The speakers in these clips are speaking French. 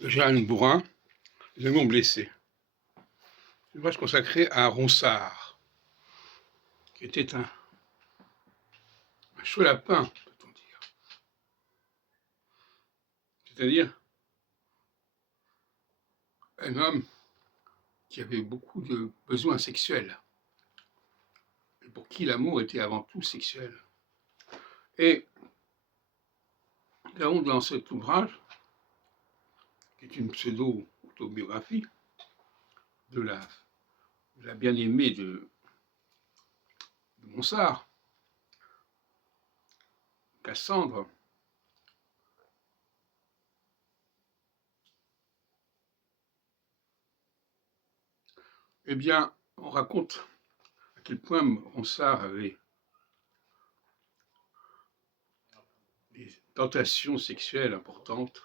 de Jeanne Bourrin, Les amours blessés. Une ouvrage consacré à Ronsard, qui était un chaud lapin, peut-on dire. C'est-à-dire un homme qui avait beaucoup de besoins sexuels, et pour qui l'amour était avant tout sexuel. Et là, dans cet ouvrage, qui est une pseudo-autobiographie de la bien-aimée de Ronsard, Cassandre, eh bien, on raconte à quel point Ronsard avait des tentations sexuelles importantes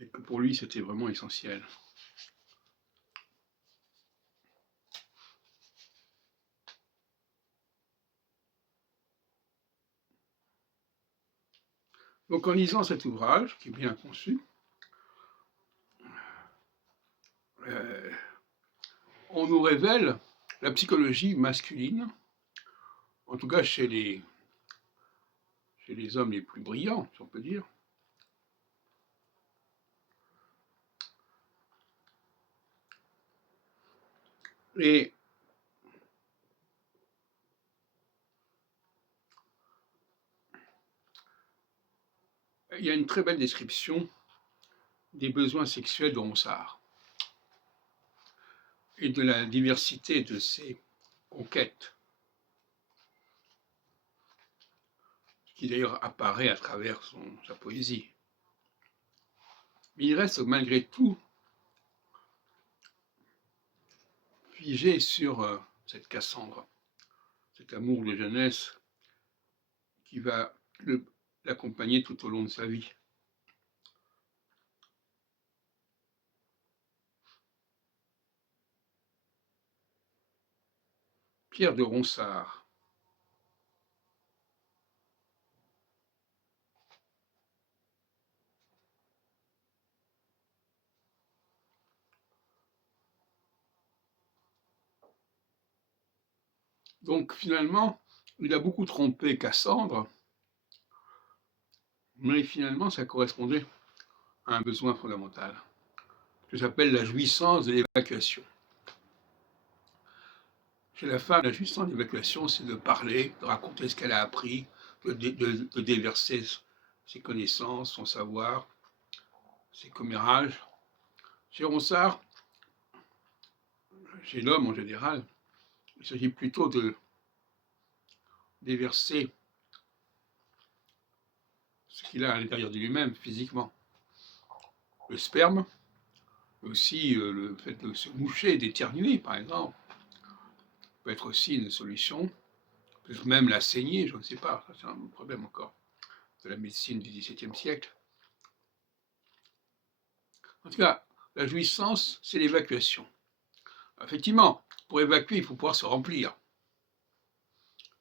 et que pour lui c'était vraiment essentiel. Donc en lisant cet ouvrage, qui est bien conçu, on nous révèle la psychologie masculine, en tout cas chez les hommes les plus brillants, si on peut dire. Et il y a une très belle description des besoins sexuels de Ronsard et de la diversité de ses conquêtes, qui d'ailleurs apparaît à travers sa poésie. Mais il reste malgré tout figé sur cette Cassandre, cet amour de jeunesse qui va l'accompagner tout au long de sa vie. Pierre de Ronsard. Donc finalement, il a beaucoup trompé Cassandre, mais finalement ça correspondait à un besoin fondamental, que j'appelle la jouissance de l'évacuation. Chez la femme, la jouissance de l'évacuation, c'est de parler, de raconter ce qu'elle a appris, de déverser ses connaissances, son savoir, ses commérages. Chez Ronsard, chez l'homme en général, il s'agit plutôt de déverser ce qu'il a à l'intérieur de lui-même physiquement. Le sperme, aussi le fait de se moucher, d'éternuer par exemple, peut être aussi une solution. Peut-être même la saignée, je ne sais pas, ça c'est un problème encore de la médecine du XVIIe siècle. En tout cas, la jouissance, c'est l'évacuation. Effectivement, pour évacuer, il faut pouvoir se remplir.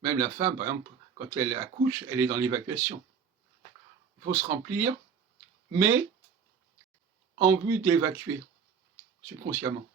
Même la femme, par exemple, quand elle accouche, elle est dans l'évacuation. Il faut se remplir, mais en vue d'évacuer, subconsciemment.